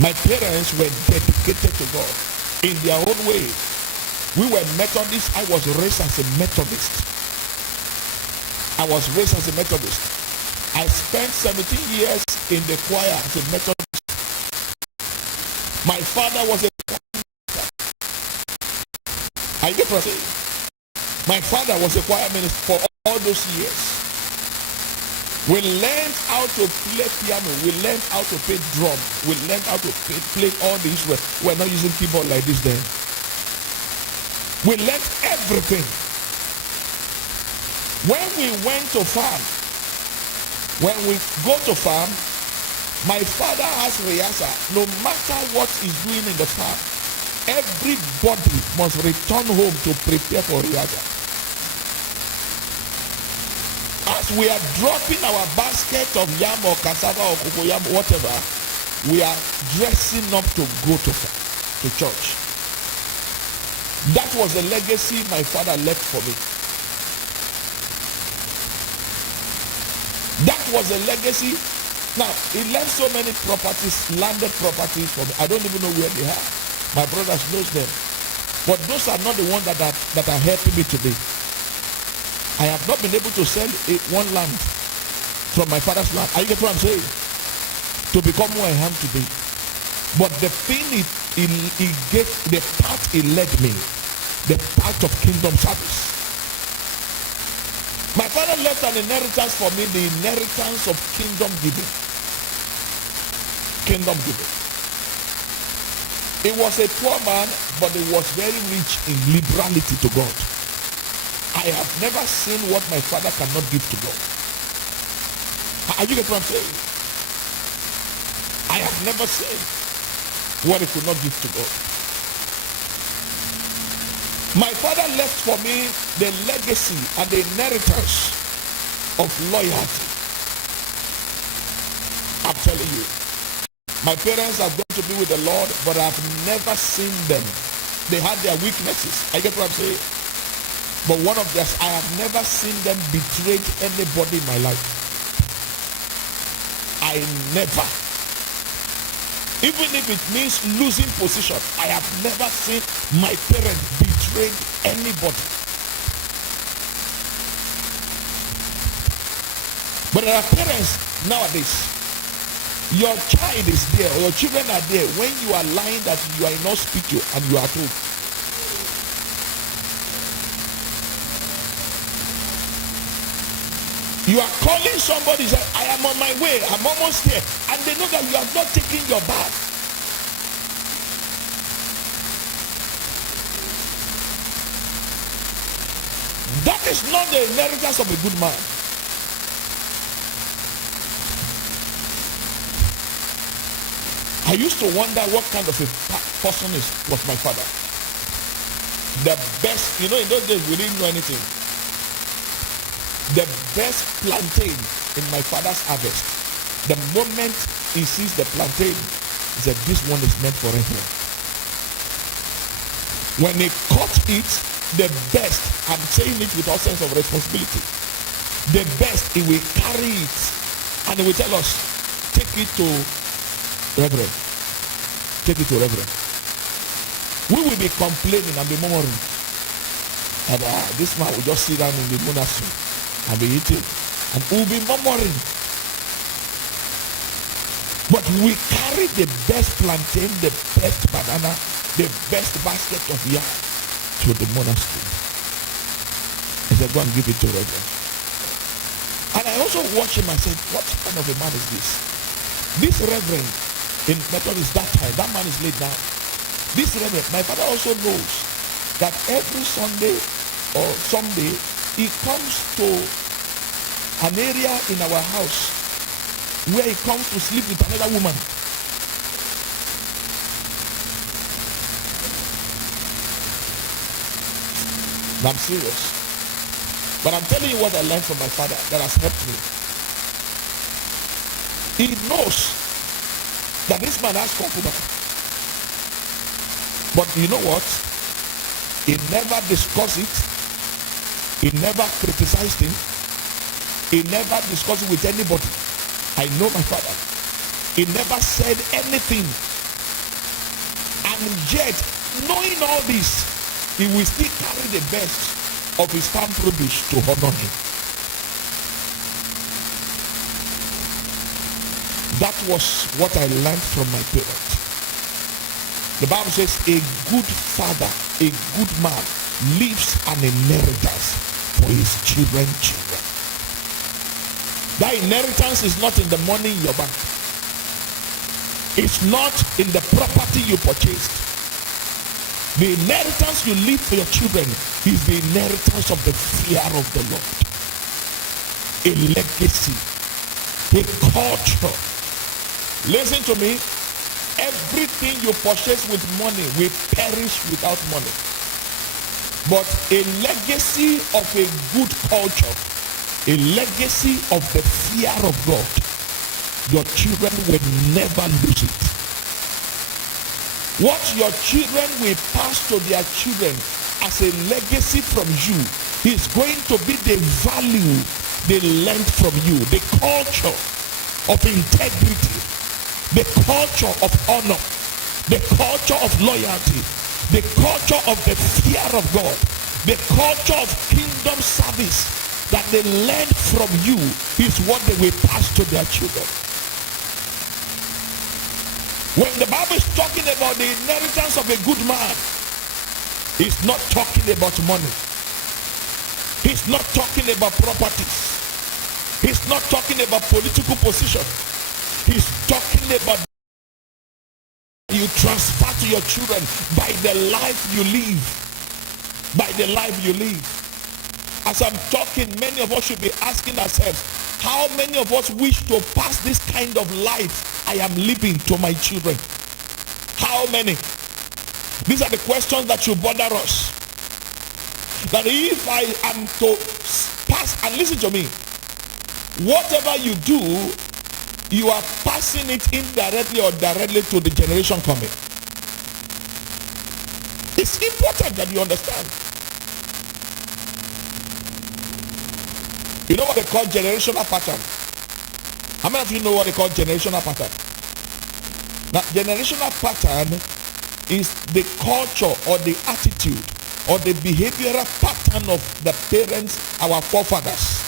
My parents were dedicated to God in their own way. We were Methodists. I was raised as a Methodist. I spent 17 years in the choir as a Methodist. My father was a choir minister. My father was a choir minister for all those years. We learned how to play piano. We learned how to play drum. We learned how to play all the instruments. We're not using keyboard like this then. We learned everything. When we went to farm, when we go to farm, my father has rehearsal. No matter what he's doing in the farm, everybody must return home to prepare for rehearsal. As we are dropping our basket of yam or cassava or cocoyam, whatever, we are dressing up to go to church. That was the legacy my father left for me. That was a legacy. Now, he left so many properties, landed properties for me. I don't even know where they are. My brothers knows them. But those are not the ones that are helping me today. I have not been able to sell one land from my father's land. Are you get what I'm saying? To become who I am today. But the thing he gave, the path he led me, the path of kingdom service. My father left an inheritance for me, the inheritance of kingdom giving. Kingdom giving. He was a poor man, but he was very rich in liberality to God. I have never seen what my father cannot give to God. Are you get what I'm saying? I have never seen what he could not give to God. My father left for me the legacy and the inheritance of loyalty. I'm telling you, my parents are going to be with the Lord, but I've never seen them. They had their weaknesses. I get what I'm saying? But one of theirs, I have never seen them betray anybody in my life. I never. Even if it means losing position, I have never seen my parents betray anybody. But there are parents nowadays, your child is there, or your children are there when you are lying that you are in hospital and you are told. You are calling somebody, say, I am on my way, I'm almost here, and they know that you have not taken your bath. That is not the inheritance of a good man. I used to wonder what kind of a person was my father. The best, in those days we didn't know anything. The best plantain in my father's harvest, the moment he sees the plantain, he said, this one is meant for him. When he cut it, the best, I'm saying it with all sense of responsibility, the best, he will carry it and he will tell us, take it to Reverend. Take it to Reverend. We will be complaining and be murmuring that this man will just sit down in the monastery and be eating, and we'll be murmuring. But we carry the best plantain, the best banana, the best basket of yam to the monastery. I said, go and give it to Reverend. And I also watched him and said, what kind of a man is this? This Reverend in Methodist that time, that man is laid down. This Reverend, my father also knows that every Sunday or Sunday, he comes to an area in our house where he comes to sleep with another woman. And I'm serious. But I'm telling you what I learned from my father that has helped me. He knows that this man has concubine. But you know what? He never discussed it. He never criticized him. He never discussed it with anybody. I know my father. He never said anything And yet, knowing all this, he will still carry the best of his farm produce to honor him. That was what I learned from my parents. The Bible says a good father, a good man, leaves an inheritance for his children. That inheritance is not in the money in your bank. It's not in the property you purchased. The inheritance you leave for your children is the inheritance of the fear of the Lord. A legacy, a culture. Listen to me. Everything you purchase with money will perish without money. But a legacy of a good culture, a legacy of the fear of God, your children will never lose it. What your children will pass to their children as a legacy from you is going to be the value they learned from you, the culture of integrity, the culture of honor, the culture of loyalty, the culture of the fear of God, the culture of kingdom service that they learned from you is what they will pass to their children. When the Bible is talking about the inheritance of a good man, it's not talking about money. He's not talking about properties. He's not talking about political position. He's talking about you transfer to your children by the life you live. By the life you live. As I'm talking, many of us should be asking ourselves, how many of us wish to pass this kind of life I am living to my children? How many? These are the questions that should bother us. That if I am to pass, and listen to me, whatever you do, you are passing it indirectly or directly to the generation coming. It's important that you understand. You know what they call generational pattern? How many of you know what they call generational pattern? Now, generational pattern is the culture or the attitude or the behavioral pattern of the parents, our forefathers.